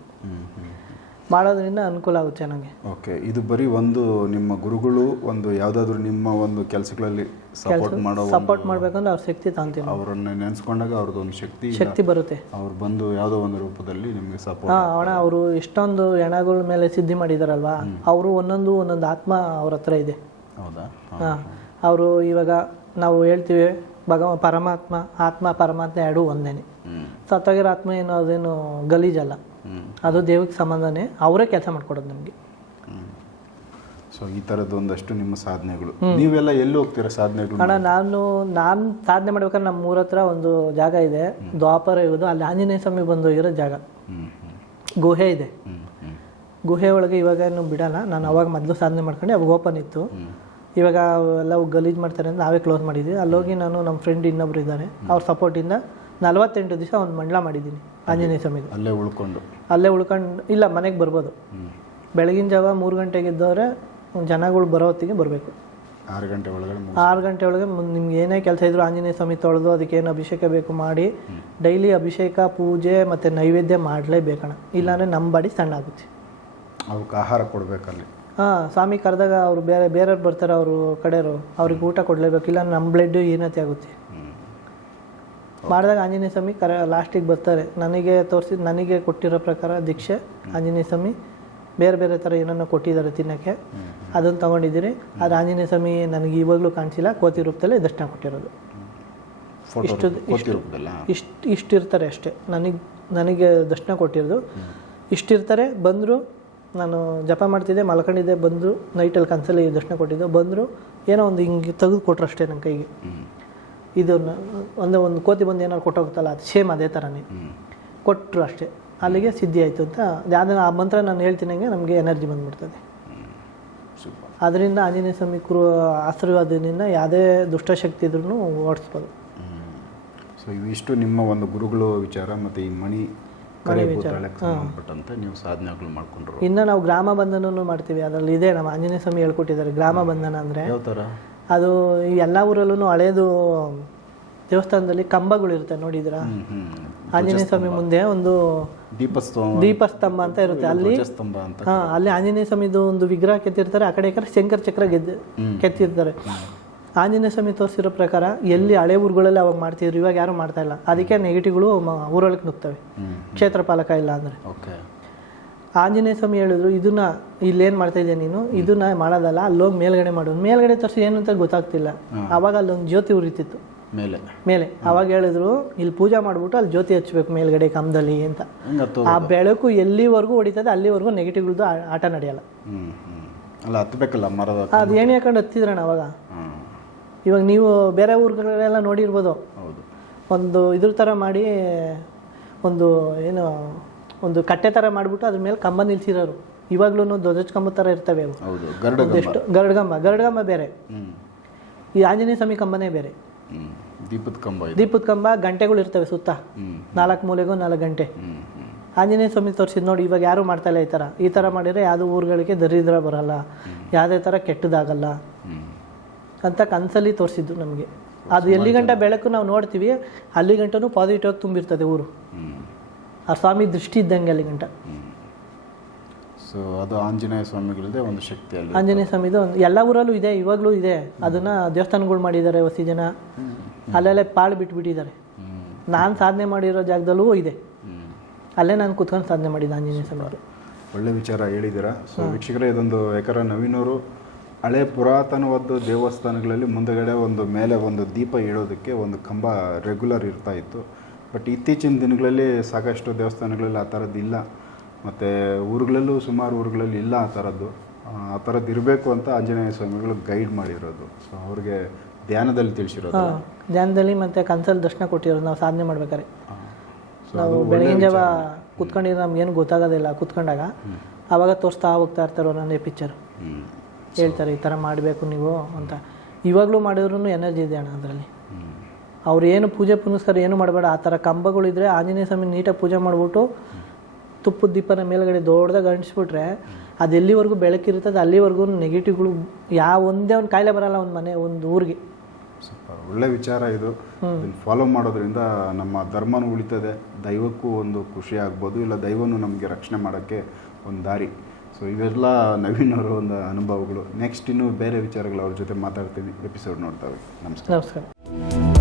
ಮಾಡೋದ್ರಿಂದ ಅನುಕೂಲ ಆಗುತ್ತೆ ನನಗೆ ಓಕೆ ಇದು ಬರೀ ಒಂದು ನಿಮ್ಮ ಗುರುಗಳು ಒಂದು ಯಾವುದಾದ್ರೂ ನಿಮ್ಮ ಒಂದು ಕೆಲಸಗಳಲ್ಲಿ ಸಪೋರ್ಟ್ ಮಾಡೋ ಸಪೋರ್ಟ್ ಮಾಡ್ಬೇಕಂದ್ರೆ ಅವ್ರ ಶಕ್ತಿ ತಾಂತೀವಿ ಅವರನ್ನು ನೆನೆಸ್ಕೊಂಡಾಗ ಅವ್ರದ್ದು ಒಂದು ಶಕ್ತಿ ಶಕ್ತಿ ಬರುತ್ತೆ. ಅವ್ರು ಬಂದು ಯಾವುದೋ ಒಂದು ರೂಪದಲ್ಲಿ ನಿಮಗೆ ಸಪೋರ್ಟ್ ಹಾಂ ಅಣ್ಣ ಅವರು ಎಷ್ಟೊಂದು ಹೆಣಗಳ ಮೇಲೆ ಸಿದ್ಧಿ ಮಾಡಿದಾರಲ್ವಾ? ಅವರು ಒಂದೊಂದು ಒಂದೊಂದು ಆತ್ಮ ಅವ್ರ ಹತ್ರ ಇದೆ. ಹೌದಾ? ಹಾಂ ಅವರು ಇವಾಗ ನಾವು ಹೇಳ್ತೀವಿ ಭಗವ ಪರಮಾತ್ಮ ಆತ್ಮ ಪರಮಾತ್ಮ ಎರಡೂ ಒಂದೇನೆ. ಸತ್ತಾಗಿರೋ ಆತ್ಮ ಏನು ಅದೇನು ಗಲೀಜಲ್ಲ. ಅದು ದೇವಕ್ಕೆ ಸಂಬಂಧನೇ ಅವರೇ ಕೆಲಸ ಮಾಡ್ಕೊಡೋದು ನಮಗೆ. ಸೊ ಈ ಒಂದಷ್ಟು ನಿಮ್ಮ ಸಾಧನೆಗಳು. ನೀವೆಲ್ಲ ಎಲ್ಲಿ ಹೋಗ್ತೀರಾ ಸಾಧನೆಗಳು? ಅಣ್ಣ ನಾನು ನಾನು ಸಾಧನೆ ಮಾಡ್ಬೇಕಾದ್ರೆ ನಮ್ಮ ಊರ ಹತ್ರ ಒಂದು ಜಾಗ ಇದೆ. ದ್ವಾಪರ ಇರೋದು ಅಲ್ಲಿ ಆಂಜನೇಯ ಸ್ವಾಮಿ ಬಂದು ಇರೋ ಜಾಗ. ಗುಹೆ ಇದೆ. ಗುಹೆ ಒಳಗೆ ಇವಾಗ ಏನು ಬಿಡಲ್ಲ. ನಾನು ಅವಾಗ ಮೊದಲು ಸಾಧನೆ ಮಾಡ್ಕೊಂಡು. ಅವಾಗ ಓಪನ್ ಇತ್ತು. ಇವಾಗ ಎಲ್ಲ ಗಲೀಜು ಮಾಡ್ತಾರೆ ಅಂತ ನಾವೇ ಕ್ಲೋಸ್ ಮಾಡಿದ್ವಿ ಅಲ್ಲೋಗಿ ನಾನು ನಮ್ಮ ಫ್ರೆಂಡ್ ಇನ್ನೊಬ್ರು ಇದ್ದಾರೆ. ಅವ್ರ ಸಪೋರ್ಟಿಂದ ನಲವತ್ತೆಂಟು ದಿವಸ ಒಂದು ಮಂಡಲ ಮಾಡಿದ್ದೀನಿ. ಆಂಜನೇಯ ಸ್ವಾಮಿ ಅಲ್ಲೇ ಉಳ್ಕೊಂಡು. ಅಲ್ಲೇ ಉಳ್ಕೊಂಡು ಇಲ್ಲ ಮನೆಗೆ ಬರ್ಬೋದು. ಬೆಳಗಿನ ಜಾವ ಮೂರು ಗಂಟೆಗೆ ಇದ್ದವ್ರೆ ಜನಗಳು ಬರೋ ಹೊತ್ತಿಗೆ ಬರಬೇಕು. ಆರು ಗಂಟೆ ಒಳಗಡೆ ಆರು ಗಂಟೆ ಒಳಗೆ ನಿಮ್ಗೆ ಏನೇ ಕೆಲಸ ಇದ್ರು ಆಂಜನೇಯ ಸ್ವಾಮಿ ತೊಳೆದು ಅದಕ್ಕೆ ಏನು ಅಭಿಷೇಕ ಬೇಕು ಮಾಡಿ ಡೈಲಿ ಅಭಿಷೇಕ ಪೂಜೆ ಮತ್ತು ನೈವೇದ್ಯ ಮಾಡಲೇಬೇಕಣ್ಣ. ಇಲ್ಲಾಂದರೆ ನಮ್ಮ ಬಾಡಿ ಸಣ್ಣ ಆಗುತ್ತೆ ಅವಕ್ಕೆ ಆಹಾರ ಕೊಡಬೇಕಲ್ಲಿ. ಹಾಂ ಸ್ವಾಮಿ ಕರೆದಾಗ ಅವರು ಬೇರೆ ಬೇರೆಯವ್ರು ಬರ್ತಾರೆ ಅವರು ಕಡೆಯವರು. ಅವ್ರಿಗೆ ಊಟ ಕೊಡಲೇಬೇಕು. ಇಲ್ಲ ನಮ್ಮ ಬ್ಲಡ್ ಏನತೆ ಆಗುತ್ತೆ. ಮಾಡಿದಾಗ ಆಂಜನೇಯ ಸ್ವಾಮಿ ಕರ ಲಾಸ್ಟಿಗೆ ಬರ್ತಾರೆ. ನನಗೆ ತೋರಿಸಿದ ನನಗೆ ಕೊಟ್ಟಿರೋ ಪ್ರಕಾರ ದೀಕ್ಷೆ ಆಂಜನೇಯ ಸ್ವಾಮಿ ಬೇರೆ ಬೇರೆ ಥರ ಏನನ್ನ ಕೊಟ್ಟಿದ್ದಾರೆ ತಿನ್ನೋಕ್ಕೆ. ಅದನ್ನು ತೊಗೊಂಡಿದ್ದೀರಿ. ಅದು ಆಂಜನೇಯ ಸ್ವಾಮಿ ನನಗೆ ಇವಾಗಲೂ ಕಾಣಿಸಿಲ್ಲ. ಕೋತಿ ರೂಪದಲ್ಲೇ ದರ್ಶನ ಕೊಟ್ಟಿರೋದು. ಇಷ್ಟು ಇಷ್ಟು- ಇಷ್ಟು ಇರ್ತಾರೆ ಅಷ್ಟೇ. ನನಗೆ ನನಗೆ ದರ್ಶನ ಕೊಟ್ಟಿರೋದು. ಇಷ್ಟಿರ್ತಾರೆ ಬಂದರು ನಾನು ಜಪ ಮಾಡ್ತಿದ್ದೆ ಮಲ್ಕೊಂಡಿದ್ದೆ ಬಂದರು ನೈಟಲ್ಲಿ ಕನಸಲ್ಲಿ ದರ್ಶನ ಕೊಟ್ಟಿದ್ದೆ ಬಂದರು ಏನೋ ಒಂದು ಹಿಂಗೆ ತೆಗೆದು ಕೊಟ್ರು ಅಷ್ಟೇ ನನ್ನ ಕೈಗೆ. ಹ್ಮ್ ಇದು ಒಂದೇ ಒಂದು ಕೋತಿ ಬಂದು ಏನಾದ್ರು ಕೊಟ್ಟೋಗುತ್ತಲ್ಲ ಅದು ಸೇಮ್ ಅದೇ ಥರನೇ ಕೊಟ್ಟರು ಅಷ್ಟೇ. ಅಲ್ಲಿಗೆ ಸಿದ್ಧಿ ಆಯಿತು ಅಂತ ಯಾವುದನ್ನು ಆ ಮಂತ್ರ ನಾನು ಹೇಳ್ತೀನಂಗೆ ನಮಗೆ ಎನರ್ಜಿ ಬಂದುಬಿಡ್ತದೆ. ಅದರಿಂದ ಆಂಜನೇಯ ಸ್ವಾಮಿ ಕುರು ಆಶೀರ್ವಾದದಿಂದ ಯಾವುದೇ ದುಷ್ಟಶಕ್ತಿ ಇದ್ರೂ ಓಡಿಸ್ಬೋದು. ಸೊ ಇವಿಷ್ಟು ನಿಮ್ಮ ಒಂದು ಗುರುಗಳು ವಿಚಾರ ಮತ್ತು ಈ ಮಣಿ ಸಂಬಂಧಪಟ್ಟಂತೆ ನೀವು ಸಾಧನೆಗಳು ಮಾಡ್ಕೊಂಡ್ರು. ಇನ್ನು ನಾವು ಗ್ರಾಮ ಬಂಧನೂ ಮಾಡ್ತೀವಿ ಅದರಲ್ಲಿ ಇದೆ ನಮ್ಮ ಆಂಜನೇಯ ಸ್ವಾಮಿ ಹೇಳ್ಕೊಟ್ಟಿದ್ದಾರೆ ಗ್ರಾಮ ಬಂಧನ ಅಂದರೆ ಯಾವ ಥರ ಅದು ಈ ಎಲ್ಲ ಊರಲ್ಲೂ ಹಳೇದು ದೇವಸ್ಥಾನದಲ್ಲಿ ಕಂಬಗಳು ಇರುತ್ತೆ ನೋಡಿದ್ರಾ ಆಂಜನೇಯ ಸ್ವಾಮಿ ಮುಂದೆ ಒಂದು ದೀಪಸ್ತಂಭ. ದೀಪಸ್ತಂಭ ಅಂತ ಇರುತ್ತೆ. ಅಲ್ಲಿ ಹಾ ಅಲ್ಲಿ ಆಂಜನೇಯ ಸ್ವಾಮಿದು ಒಂದು ವಿಗ್ರಹ ಕೆತ್ತಿರ್ತಾರೆ. ಆ ಕಡೆ ಈ ಕಡೆ ಶಂಕರ ಚಕ್ರ ಗೆದ್ದು ಕೆತ್ತಿರ್ತಾರೆ. ಆಂಜನೇಯ ಸ್ವಾಮಿ ತೋರಿಸಿರೋ ಪ್ರಕಾರ ಎಲ್ಲಿ ಹಳೆ ಊರುಗಳಲ್ಲಿ ಅವಾಗ ಮಾಡ್ತಿದ್ರು ಇವಾಗ ಯಾರು ಮಾಡ್ತಾ ಇಲ್ಲ. ಅದಕ್ಕೆ ನೆಗೆಟಿವ್ಗಳು ಊರೊಳಗೆ ನುಗ್ತವೆ. ಕ್ಷೇತ್ರ ಪಾಲಕ ಇಲ್ಲ ಅಂದರೆ. ಓಕೆ. ಆಂಜನೇಯ ಸ್ವಾಮಿ ಹೇಳಿದ್ರು ಇದನ್ನ ಇಲ್ಲೇನು ಮಾಡ್ತಾ ಇದೆಯಾ ನೀನು? ಇದನ್ನ ಮಾಡೋದಲ್ಲ ಅಲ್ಲೋಗಿ ಮೇಲ್ಗಡೆ ಮಾಡೋದು ಮೇಲ್ಗಡೆ ತೋರಿಸಿ ಏನು ಅಂತ ಗೊತ್ತಾಗ್ತಿಲ್ಲ. ಆವಾಗ ಅಲ್ಲೊಂದು ಜ್ಯೋತಿ ಉರಿತಿತ್ತು. ಮೇಲೆ. ಮೇಲೆ. ಅವಾಗ ಹೇಳಿದ್ರು ಇಲ್ಲಿ ಪೂಜೆ ಮಾಡ್ಬಿಟ್ಟು ಅಲ್ಲಿ ಜ್ಯೋತಿ ಹಚ್ಬೇಕು ಮೇಲ್ಗಡೆ ಕಂಬದಲ್ಲಿ ಅಂತ. ಆ ಬೆಳಕು ಎಲ್ಲಿವರೆಗೂ ಹೊಡಿತದೆ ಅಲ್ಲಿವರೆಗೂ ನೆಗೆಟಿವ್ಗಳದ್ದು ಆಟ ನಡೆಯಲ್ಲ. ಅಲ್ಲ ಮರದ ಅದು ಏನೇ ಹಾಕೊಂಡು ಹತ್ತಿದ್ರಣ ಅವಾಗ. ಇವಾಗ ನೀವು ಬೇರೆ ಊರುಗಳೆಲ್ಲ ನೋಡಿರ್ಬೋದು. ಒಂದು ಇದ್ರ ಥರ ಮಾಡಿ ಒಂದು ಏನು ಒಂದು ಕಟ್ಟೆ ಥರ ಮಾಡಿಬಿಟ್ಟು ಅದ್ರ ಮೇಲೆ ಕಂಬ ನಿಲ್ಸಿರೋರು. ಇವಾಗ್ಲೂ ಧ್ವಜ ಕಂಬ ಥರ ಇರ್ತವೆ ಅವು. ಗರಡ್ಗಂಬ ಎಷ್ಟು ಗರುಡ್ಗಂಬ ಗರುಡ್ಗಂಬ ಬೇರೆ. ಈ ಆಂಜನೇಯ ಸ್ವಾಮಿ ಕಂಬನೇ ಬೇರೆ. ದೀಪದ ಕಂಬ ದೀಪದ ಕಂಬ ಗಂಟೆಗಳು ಇರ್ತವೆ ಸುತ್ತ. ನಾಲ್ಕು ಮೂಲೆಗೂ ನಾಲ್ಕು ಗಂಟೆ. ಆಂಜನೇಯ ಸ್ವಾಮಿ ತೋರಿಸಿದ್ ನೋಡಿ ಇವಾಗ ಯಾರು ಮಾಡ್ತಾ ಇಲ್ಲ ಈ ಥರ ಈ ಥರ ಮಾಡಿದರೆ ಯಾವುದೋ ಊರುಗಳಿಗೆ ದರಿದ್ರ ಬರಲ್ಲ. ಯಾವುದೇ ಥರ ಕೆಟ್ಟದಾಗಲ್ಲ. ಅಂತ ಕನಸಲ್ಲಿ ತೋರಿಸಿದ್ದು ನಮಗೆ. ಅದು ಎಲ್ಲಿ ಗಂಟ ಬೆಳಕು ನಾವು ನೋಡ್ತೀವಿ ಅಲ್ಲಿ ಗಂಟನೂ ಪಾಸಿಟಿವ್ ಆಗಿ ತುಂಬಿರ್ತದೆ ಊರು. ಆ ಸ್ವಾಮಿ ದೃಷ್ಟಿ ಇದ್ದಂಗೆ ಅಲ್ಲಿ ಗಂಟ. ಸೊ ಅದು ಆಂಜನೇಯ ಸ್ವಾಮಿಗಳದೇ ಒಂದು ಶಕ್ತಿ ಅಲ್ಲಿ ಆಂಜನೇಯ ಸ್ವಾಮಿದು ಒಂದು ಎಲ್ಲ ಊರಲ್ಲೂ ಇದೆ ಇವಾಗಲೂ ಇದೆ. ಅದನ್ನು ದೇವಸ್ಥಾನಗಳು ಮಾಡಿದ್ದಾರೆ ವಸಿ ಜನ ಅಲ್ಲೆಲ್ಲ ಪಾಳು ಬಿಟ್ಬಿಟ್ಟಿದ್ದಾರೆ. ನಾನು ಸಾಧನೆ ಮಾಡಿರೋ ಜಾಗದಲ್ಲೂ ಇದೆ. ಅಲ್ಲೇ ನಾನು ಕುತ್ಕೊಂಡು ಸಾಧನೆ ಮಾಡಿದ್ದೆ ಆಂಜನೇಯ ಸ್ವಾಮಿ ಅವರು ಒಳ್ಳೆ ವಿಚಾರ ಹೇಳಿದ್ದೀರಾ? ಸೊ ವೀಕ್ಷಕರೇ ಇದೊಂದು ಯಾಕಂದ್ರೆ ನವೀನವರು ಹಳೆ ಪುರಾತನವಾದ ದೇವಸ್ಥಾನಗಳಲ್ಲಿ ಮುಂದಗಡೆ ಒಂದು ಮೇಲೆ ಒಂದು ದೀಪ ಇಡೋದಕ್ಕೆ ಒಂದು ಕಂಬ ರೆಗ್ಯುಲರ್ ಇರ್ತಾ ಇತ್ತು. ಬಟ್ ಇತ್ತೀಚಿನ ದಿನಗಳಲ್ಲಿ ಸಾಕಷ್ಟು ದೇವಸ್ಥಾನಗಳಲ್ಲಿ ಆ ಥರದ್ದು ಇಲ್ಲ. ಮತ್ತು ಊರುಗಳಲ್ಲೂ ಸುಮಾರು ಊರುಗಳಲ್ಲಿ ಇಲ್ಲ ಆ ಥರದ್ದು. ಆ, ಥರದ್ದು ಇರಬೇಕು ಅಂತ ಆಂಜನೇಯ ಸ್ವಾಮಿಗಳು ಗೈಡ್ ಮಾಡಿರೋದು. ಸೊ ಅವ್ರಿಗೆ ಧ್ಯಾನದಲ್ಲಿ ತಿಳಿಸಿರೋದು. ಧ್ಯಾನದಲ್ಲಿ ಮತ್ತೆ ಕನ್ಸಲ್ಲಿ ದರ್ಶನ ಕೊಟ್ಟಿರೋದು ನಾವು ಸಾಧನೆ ಮಾಡ್ಬೇಕಾದ್ರೆ. ನಾವು ಬೆಳಗಿನ ಜಾವ ಕುತ್ಕೊಂಡಿದ್ರೆ ನಮ್ಗೇನು ಗೊತ್ತಾಗೋದಿಲ್ಲ ಕುತ್ಕೊಂಡಾಗ. ಆವಾಗ ತೋರಿಸ್ತಾ ಹೋಗ್ತಾ ಇರ್ತಾರೆ ಒಂದೊಂದೇ ಪಿಕ್ಚರ್ ಹೇಳ್ತಾರೆ ಈ ಥರ ಮಾಡಬೇಕು ನೀವು ಅಂತ. ಇವಾಗಲೂ ಮಾಡಿದ್ರು ಎನರ್ಜಿ ಇದೆ ಅಣ್ಣ ಅದರಲ್ಲಿ. ಅವ್ರು ಏನು ಪೂಜೆ ಪುನಸ್ಕಾರ ಏನು ಮಾಡಬೇಡ. ಆ ಥರ ಕಂಬಗಳಿದ್ರೆ ಆಂಜನೇಯ ಸ್ವಾಮಿ ನೀಟಾಗಿ ಪೂಜೆ ಮಾಡಿಬಿಟ್ಟು ತುಪ್ಪದ ದೀಪನ ಮೇಲ್ಗಡೆ ದೊಡ್ಡದಾಗಿ ಅಂಟಿಸ್ಬಿಟ್ರೆ ಅದು ಎಲ್ಲಿವರೆಗೂ ಬೆಳಕಿರ್ತದೆ ಅಲ್ಲಿವರೆಗೂ ನೆಗೆಟಿವ್ಗಳು ಯಾವ ಒಂದೇ ಒಂದು ಕಾಯಿಲೆ ಬರಲ್ಲ ಒಂದು ಮನೆ ಒಂದು ಊರಿಗೆ. ಸೂಪರ್. ಒಳ್ಳೆ ವಿಚಾರ ಇದು. ಫಾಲೋ ಮಾಡೋದ್ರಿಂದ ನಮ್ಮ ಧರ್ಮನೂ ಉಳಿತದೆ. ದೈವಕ್ಕೂ ಒಂದು ಖುಷಿ ಆಗ್ಬೋದು ಇಲ್ಲ ದೈವನೂ ನಮಗೆ ರಕ್ಷಣೆ ಮಾಡೋಕ್ಕೆ ಒಂದು ದಾರಿ. ಸೊ ಇವೆಲ್ಲ ನವೀನವರ ಒಂದು ಅನುಭವಗಳು. ನೆಕ್ಸ್ಟ್ ಇನ್ನೂ ಬೇರೆ ವಿಚಾರಗಳು ಅವ್ರ ಜೊತೆ ಮಾತಾಡ್ತೀನಿ. ಎಪಿಸೋಡ್ ನೋಡ್ತಾವೆ ನಮಸ್ಕಾರ. ನಮಸ್ಕಾರ.